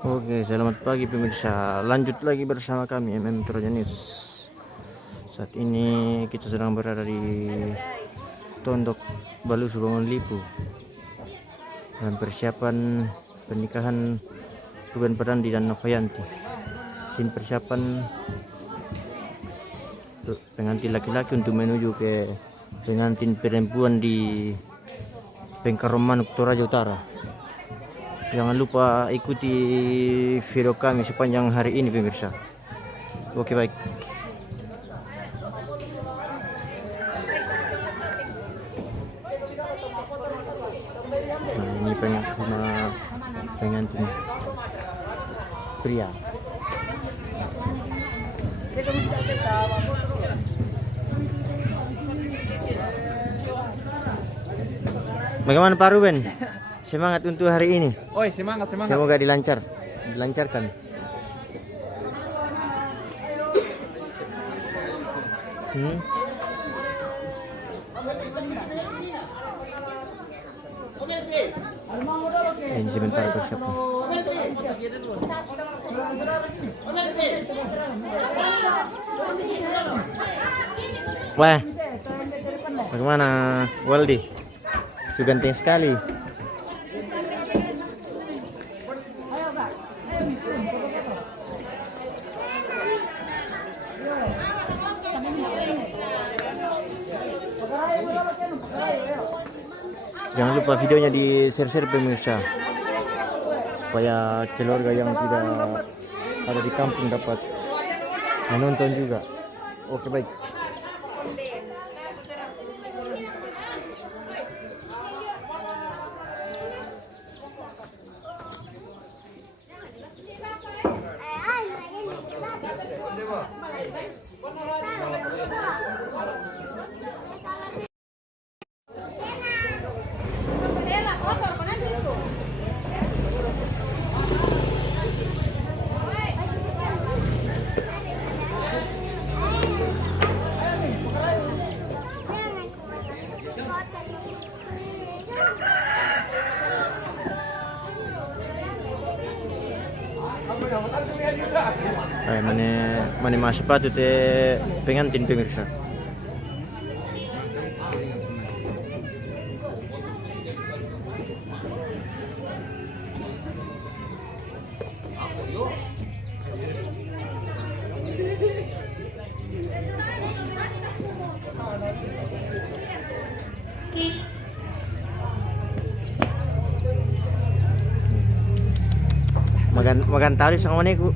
Oke, selamat pagi pemirsa. Lanjut lagi bersama kami MM Trojanis. Saat ini kita sedang berada di Tondok Balusu Bangun Lipu dalam persiapan pernikahan Ruben Pardandi dan Novayanti. Ini persiapan pengantin laki-laki untuk menuju ke pengantin perempuan di Pengkaromanuk Toraja Utara. Jangan lupa ikuti video kami sepanjang hari ini pemirsa. Oke baik. Nah ini pengantin pria. Bagaimana Pak Ruben? Semangat untuk hari ini. Oi, semangat. Semoga dilancarkan. Ini sebentar persiapan. Wah, bagaimana Waldi? Sudah ganteng sekali. Jangan lupa videonya di share pemirsa supaya keluarga yang tidak ada di kampung dapat menonton juga. Oke baik. Mana masih patut pengantin pemirsa. Makan tali sama niku.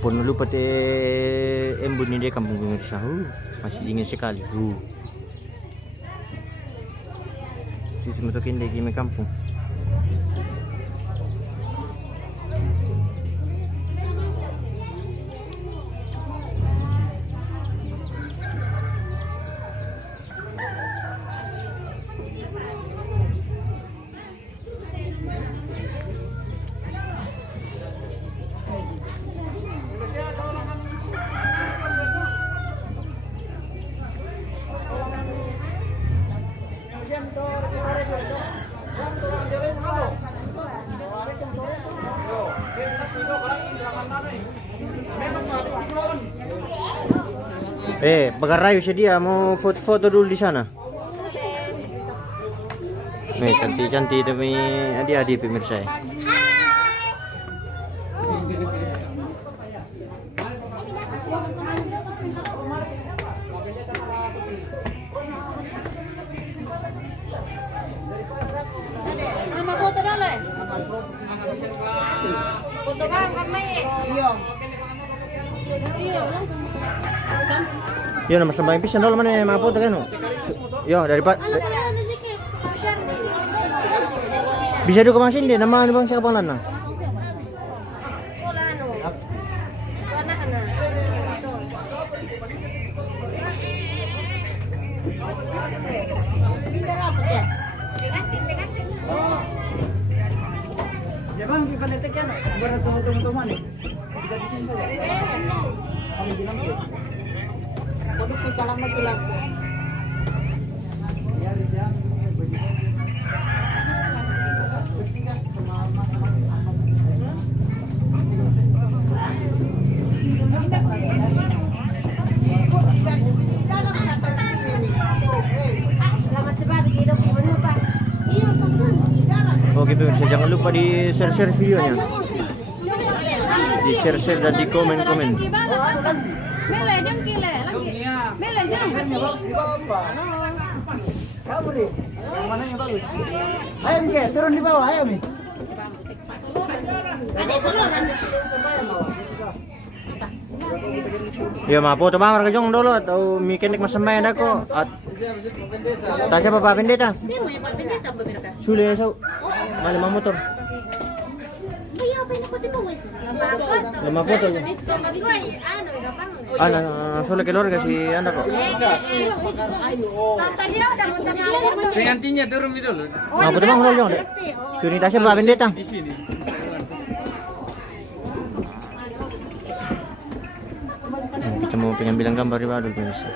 Pun lupa embun ini dia kampung pemirsa. Masih dingin sekali. Sisi masukin lagi ke kampung. Bagarayu dia mau foto-foto dulu di sana. Nih cantik demi adik-adik pemirsa. Mama foto dulu. Foto bang kami. Iya. Yo nama sampai pisan dulu mana mau foto kan? Yo daripada bisa juga masin deh nama bang siapa bang Lana? Pindah apa ya? Pengantin. Oh. Ya bang, di panetek yan. Baru tunggu-tunggu nih. Kita di sini saja. Kami bilang tuh. Kodok kita lang magtulang. Ya, dia. Oke pemirsa, jangan lupa di share videonya, di share dan di komen. Mele, dengkile lagi. Mele, jeng. Kamu nih, yang mana yang bagus? Ayo Mike, turun di bawah, ayo Mike. Ya mapo to bang kajong dulu atau mikenik masambayan ako at tasya pa pendeta. Hindi mo yung papindita ba binaka? Suli sa malima motor. Ay, apa yung nakutin mo? Lima foto. Ito, magway. Ano, ikapang. Ana suli kelor kasi anak ko. Tasaliw na mo tama. Pengantinnya turun dulu. Mapo to bang kajong. Suli tasya pa pendeta. Di sini. Kita mau pengambilan gambar di Badul pemirsa.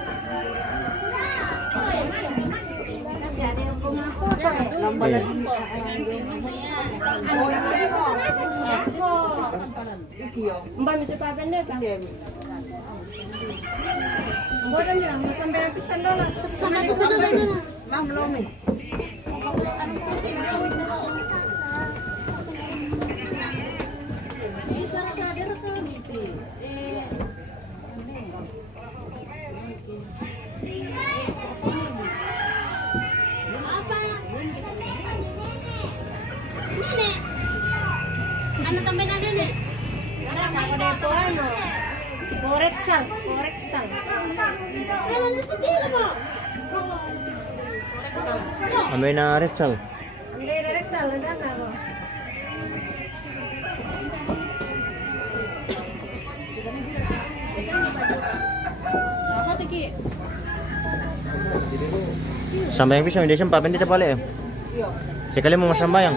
Iya. Mbak itu pa pendeta. Bodoh nilang sampai pisan dola. Sama pisan dola. Mang belum eh. Bisa sadar kan itu. Ano tambay na din eh? Ako na ito ano? Koreksal. Ano na sa tira mo? Amoy na Retsal. Hindi, koreksal. Ano na ako? Ako tiki. Sambayang pisang hindi siyang papendeta pala eh. Sekali mo masambayang.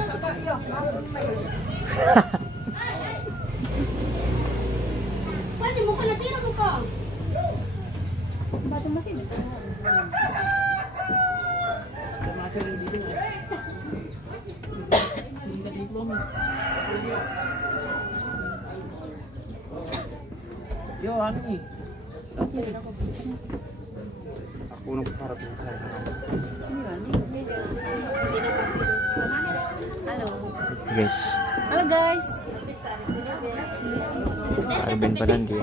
Pwede mo ka natira ko pa. Bato masin. Yo, ano nih? Aku nunggu para tuh. Guys, Halo guys. Arben Palandi.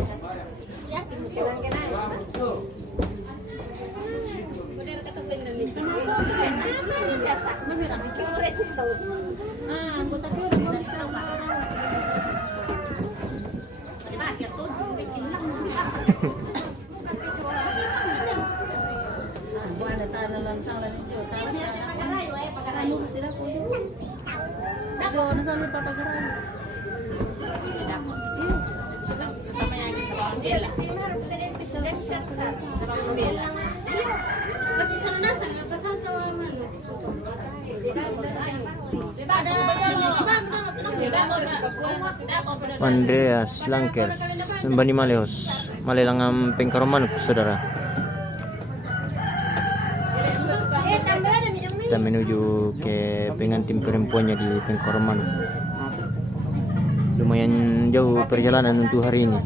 Andreas Langkers, Bani Malehos, Malelangang Pengkaroman, saudara. Kita menuju ke pengantin perempuannya di Pengkaroman. Lumayan jauh perjalanan untuk hari ini.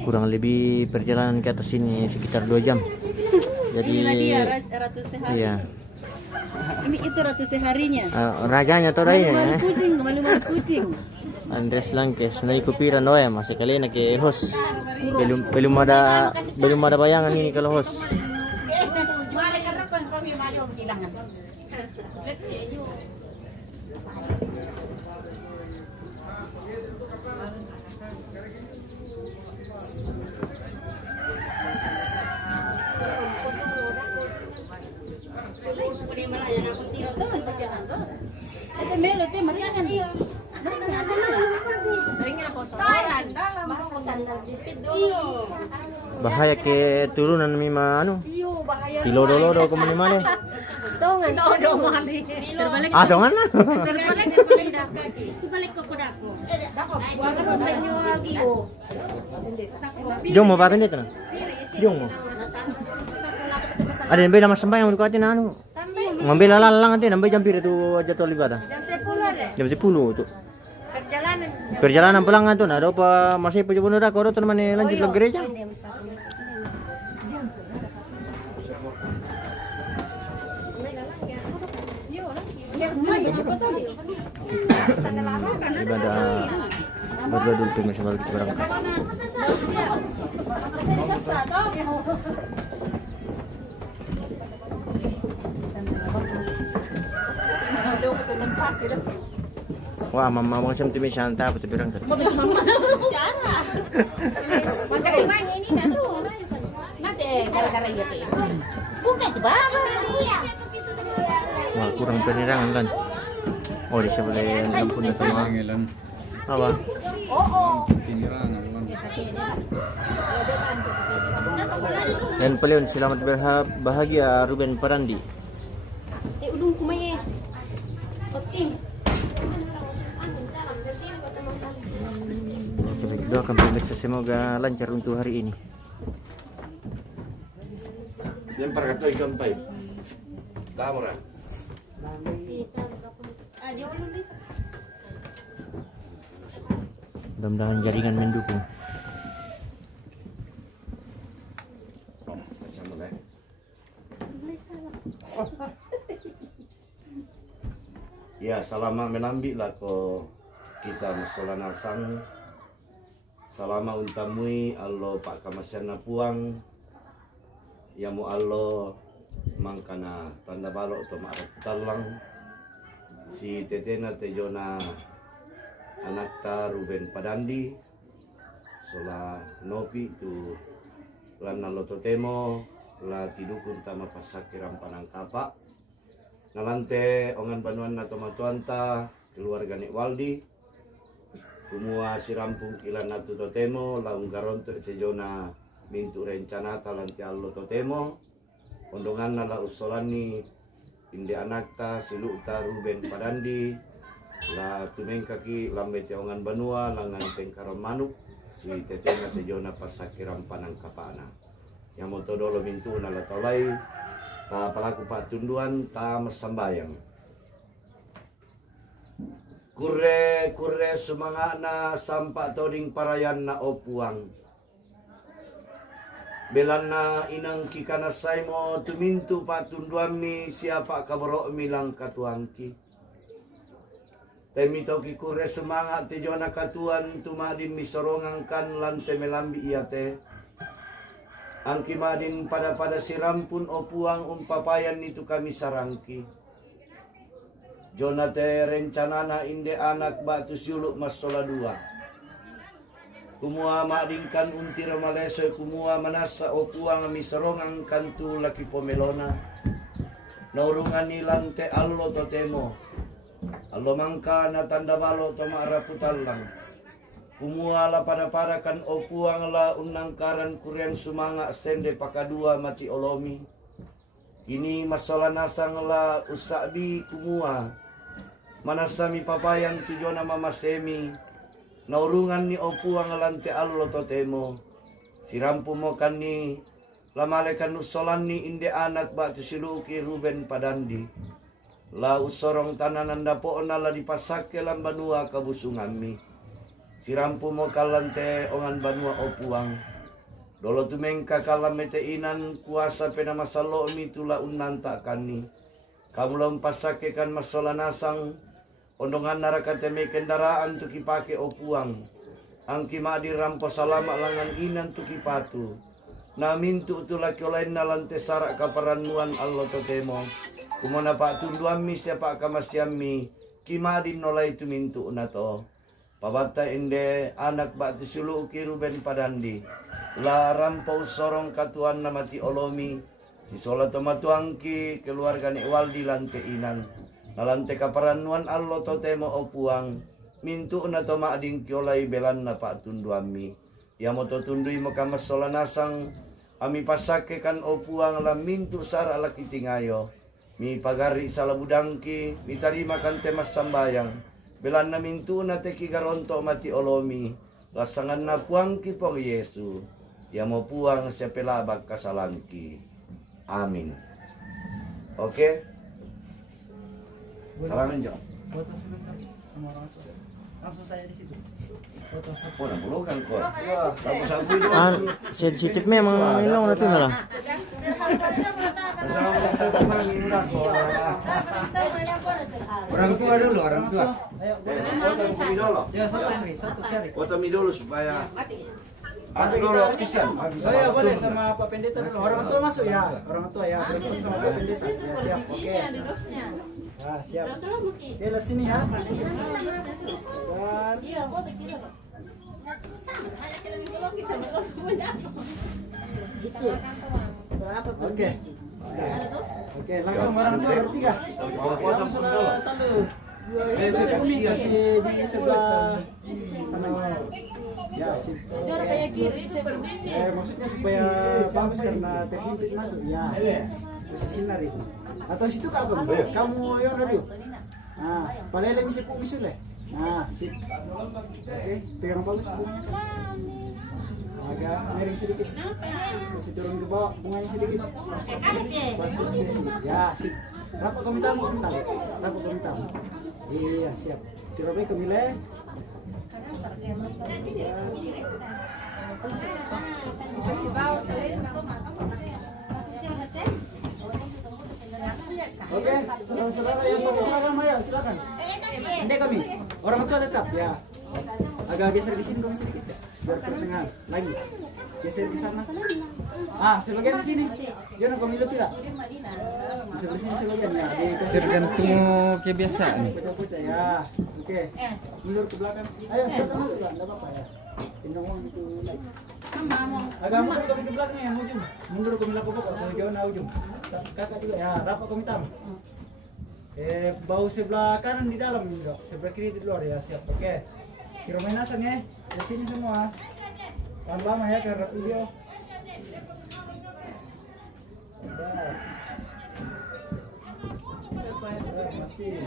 Kurang lebih perjalanan ke atas ini sekitar 2 jam. Jadi Inilah dia ratu sehari. iya. Ini itu ratu seharinya. Rajanya atau raya Malu-malu ya. kucing, malu-malu kucing. Andres Langkes, naik kupiran doa ya masih kali nak ke host. Belum ada bayangan ini kalau host. Pwede malayan akong tiro to, pagkatan to. Ito melo, ito maringan. Maringan ako sa oran. Basta sandal dipid do. Bahaya ke turunan mi ano. Iyo, bahaya. Tilodo-lodo ko manimale. Dongan. Todo mali. Terbalik. Ah, dongan na. Terbalik ko dako. Dako, buwan sa banyo lagi oh. Jong mo papin dito na. Jong mo. Ada nambay naman sambayang ko atin ano. Ngambil lang atin, nambay jampir itu aja to libada. Jam 10 tu. Perjalanan pulang kan tu, ada apa masih punya bunuh dah, kau tu mana lanjut ke gereja? Ibadah berdua dulu tu masih balik berangkat. Wah, mama macam tu macam tak betul berangkat. Wah, kurang penerangan kan? Oh, di sebelah lampu na tama. Pangilan. Apa? Tinirangan lang. Dan paling selamat bahagia Ruben Parandi. Udung kumaye. Oke. Kita doakan pemirsa semoga lancar untuk hari ini. Yang perkato ikan pai. Kamera. Mudah-mudahan jaringan mendukung. Ya, selama menambil lah ko kita masalah nasang. Selama untamui Allah pak kamasyana puang. Ya mu Allah mangkana tanda balok to marap talang. Si tetena tejona anak ta Ruben Padandi. Sola nopi tu lana loto temo la tidukun tama pasakiran panangkapa. Nalante ongan banuan na tomatuanta keluarga ni Waldi. Kumua si rampung kilan na totemo laung garonto tejona mintu rencana talanti allo totemo. Ondongan na la usolani inde anakta silukta Ruben Padandi. La tumeng kaki lambete ongan banua langan tengkaron manuk si tetena tejona pasakiran panangkapana. Yang motodolo mintu na la tolai ta pelaku patunduan ta masambayang. Kure sumangana sampak toding parayan na opuang. Belan na inang kikanasay mo tumintu patunduan mi siapa kabarok mi lang katuangki. Temito ki kure sumangat ti jona katuan tumadin mi sorongang kan lante melambi iyate. Ang kimadin pada sirampun opuang umpapayan nito kami sarangki. Jonate rencanana inde anak batu suluk masola dua. Kumua madingkan untira maleso kumua manasa opuang misarongang kantu laki pomelona. Naurungan nilante allo totemo. Allo mangka na tanda balo to maaraputalang. Kumuala pada kan opuang la unangkaran kurian sumanga stende pakadua mati olomi. Kini masalah nasang la usabi kumua. Manasami papayan tujona mama semi. Naurungan ni opuang lante allo totemo. Sirampu mo kani lamalekan usolan ni inde anak batu siluki Ruben Padandi. La usorong tananan dapo na la dipasake lambanua kabusungan mi. Sirampu mo kalante ongan banua opuang. Dolo tumengka kalamete inan kuasa pena masalo mi tula unanta kani. Kamu lompasake kan masola nasang. Ondongan naraka teme kendaraan tuki pake opuang. Angki madi rampo salama langan inan tuki patu. Namintu tulaki olain nalante sarak kaparanuan allo totemo. Kumona pak tunduan mi siapa kamasyam mi. Kimadin nolai tumintu unato. Pabata inde anak batu suluki Ruben Padandi. La rampau sorong katuan namati olomi. Si sola tomatuangki keluarga ni waldi lante inan. Nalante kaparanuan allo totemo opuang. Mintu na toma ading kiolay belan na patunduami. Yamo totundui makamas sola nasang. Ami pasake kan opuang la mintu sara alak itingayo. Mi pagari sa labudangki. Mi tarima kan temas sambayang. Belan na mintu na teki garonto mati olomi. Lasangan na puang ki pong Yesu. Yamo puang siya pelabag kasalangki. Amin. Oke? Salamin Jo. Foto sebentar sama orang tua. Langsung saya di situ. Foto satu. Oh, nabulukan ko. Tapos sabi doon. Ah, sensitif memang ilong na ito na lang. Kasama ko ito manginura ko. Orang tua dulu, orang tua. Ayo. Foto mo dulu. Ya, satu Henry, satu share. Foto mi dulu supaya aku dulu pisan. Oh ya boleh sama Pak Pendeta dulu. Orang tua masuk ya. Orang tua ya. Berikut sama Pak Pendeta. Ya siap. Oke. Ah siap. Oke lihat sini ya. Dan oke. Oke langsung orang tua bertiga. Langsung talu. Kuning kasih di sebelah sana. Ya, sip. Maksudnya supaya bagus karena terhimpit masuk ya. Posisi nari. Atau situ kamu yang dari. Nah, palele misi pu misule. Nah, sip. Oke, pegang bagus bunganya kan. Agak miring sedikit. Kasih turun ke bawah bunganya sedikit. Ya, sip. Rapat komitamu, rapat komitamu. Iya, siap. Tirobe kemile. Oke, saudara-saudara yang mau silakan Maya, silakan. Ande kami, orang tua tetap ya. Agak geser di sini kami sedikit ya, biar terdengar lagi. Geser di sana. Ah, sebagian di sini. Jangan kami lebih lah. Di sebelah sini sebagian ya. Tergantung kebiasaan. Pecah-pecah ya. Oke. Mundur ke belakang. Ayo, silakan masuk lah, enggak apa-apa ya. Tindong uang itu lagi. Agak mundur kami ke belakang ya, ujung. Mundur kami lakukan pokok, ke jauh na ujung. Kakak juga ya, rapat kami tam. Bau sebelah kanan di dalam, Dok. Sebelah kiri di luar ya, siap. Oke. Kira main asang ya. Di sini semua. Tahan lama ya karena video. Masih.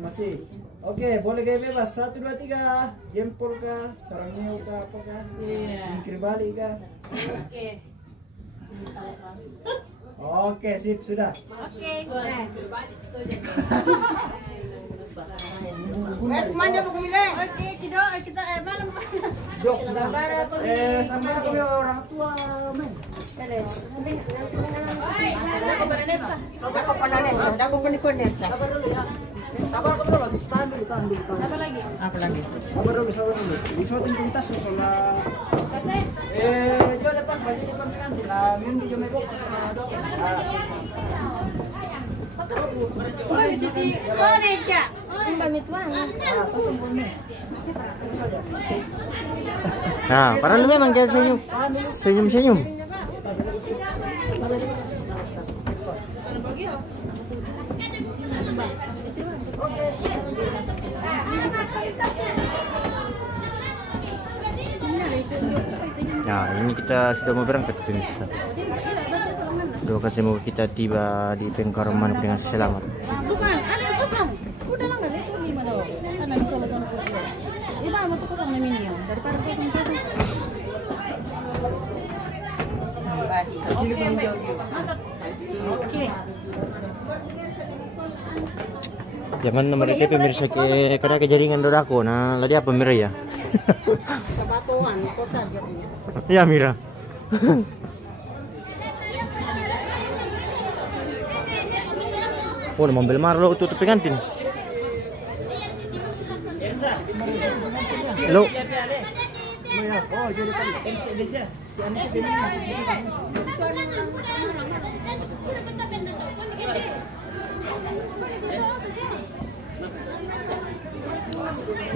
Masih. Oke, boleh gaya bebas. 1, 2, 3. Jempol kah? Sarang neo kah? Apa kah? Iya. Kiri balik kah? Oke. Oke, sip, sudah. Oke. Mana mau kumilih? Oke, kita malam. Jok, Sabar aku. sampai aku ya orang tua, men. Ako ba na sa? Ako pa na nesa, ako pa ni Cornelsa. Sabar dulu ya. Sabar dulu, tahan dulu, tahan dulu. Apa lagi? Apa lagi? Sabar dulu. Disuatin pintas soalnya. Kasi Jo depan, baju depan sekanti. Nah, min di jomeko sama dok. Cornelsa. Ang pamituan. Atas sempurna. Nah, parang lu memang jangan senyum-senyum. Nah, ini kita sudah mau berangkat pemirsa. Doakan semoga kita tiba di Pengkaraman dengan selamat. bukan, ano yung kusang? Udah lang gani ito lima daw. Ano yung salat ng puti? Iba mo to kusang namin yun. Daripada kusang dito. Okay. Jangan nomor itu pemirsa ke kada kejaringan dodako na ladi apa Mira ya? Kabatuan, kota jadinya. Ya Mira. Oh, mau beli marlo tutup pengantin. Halo. Oh, jadi kan.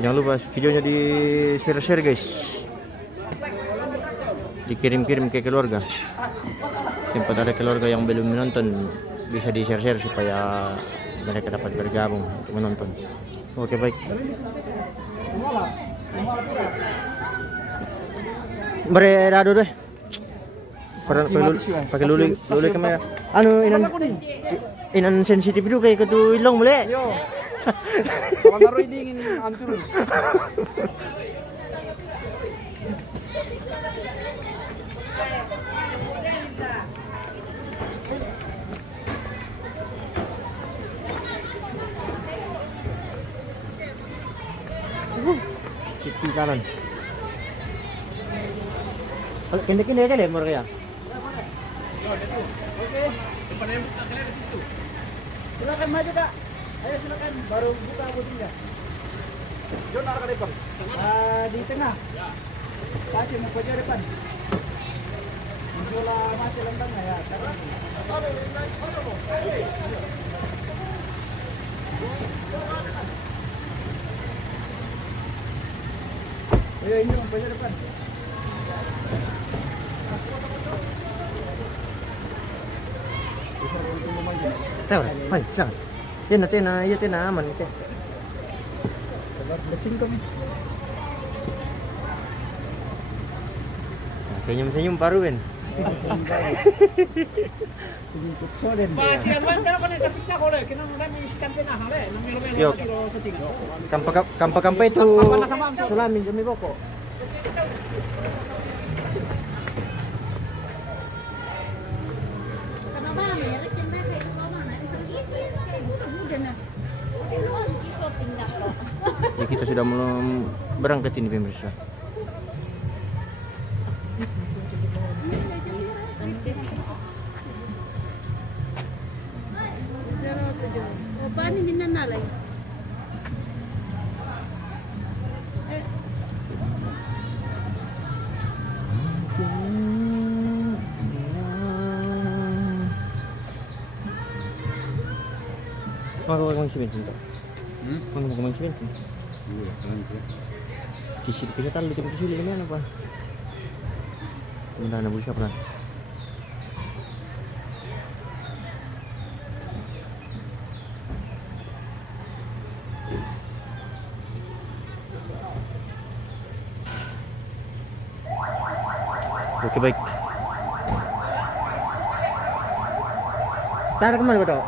Jangan lupa videonya di share-share guys. Dikirim-kirim ke keluarga. Sempat ada keluarga yang belum menonton, bisa di share-share supaya mereka dapat bergabung untuk menonton. Oke baik. Berado deh. Pakai luli kamera. Anu inan sensitif juga kayak ketu ilong boleh. Yo. Kalau naruh dingin hancur. Kiri kanan. Kalau kende-kende aja deh mereka ya. Oke. Silakan maju Kak. Ayo silakan baru buka bodinya. Jon arah ke depan. Di tengah. Kasih mau pojok depan. Mencoba masih lembangnya ya. Ayo ini mau pojok depan. Tahu, hai, jangan. Tena aman itu. Lecing kami. Senyum-senyum paru kan. Sedikit solen. Yo. Kampa itu sulami demi boko. Ya, kita sudah mulai berangkat ini pemirsa. Paano din na nalay? Mag simentin to. Mag simentin. Iya, nanti. Kisih talo dito kisih ini ano pa? Tunda na bulsa pa. Oke baik. Taruh kemana betul?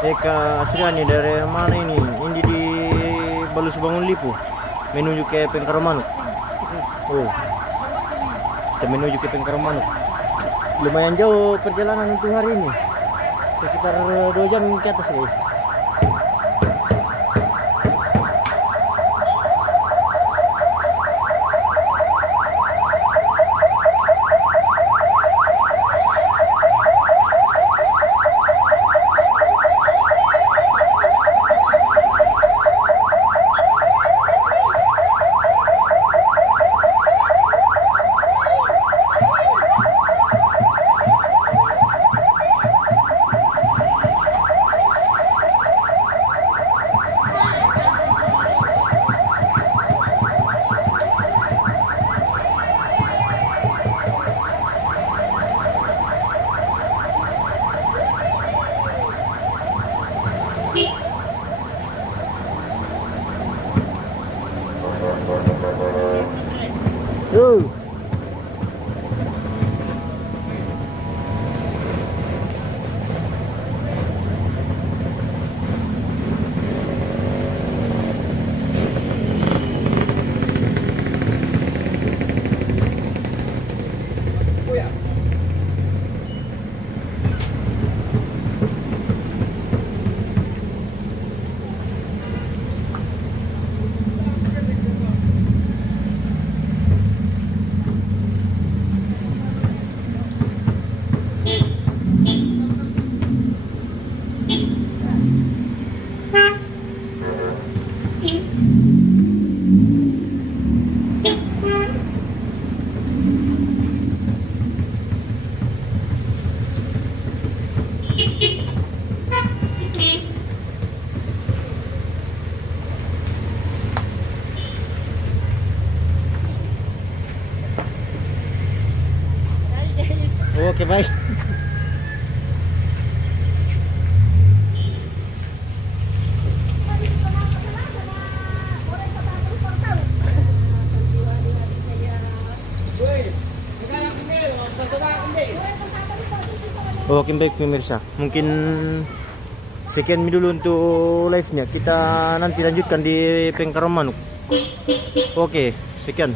Eka Asriani dari mana ini? Ini di Balus Bangun Lipu menuju ke Pengkaramanuk. Oh, kita menuju ke Pengkaramanuk. Lumayan jauh perjalanan untuk hari ini, sekitar 2 jam ke atas guys. Oke, baik. Oke, baik pemirsa. Mungkin sekian dulu untuk live-nya. Kita nanti lanjutkan di Pengkaromanuk. Oke, sekian.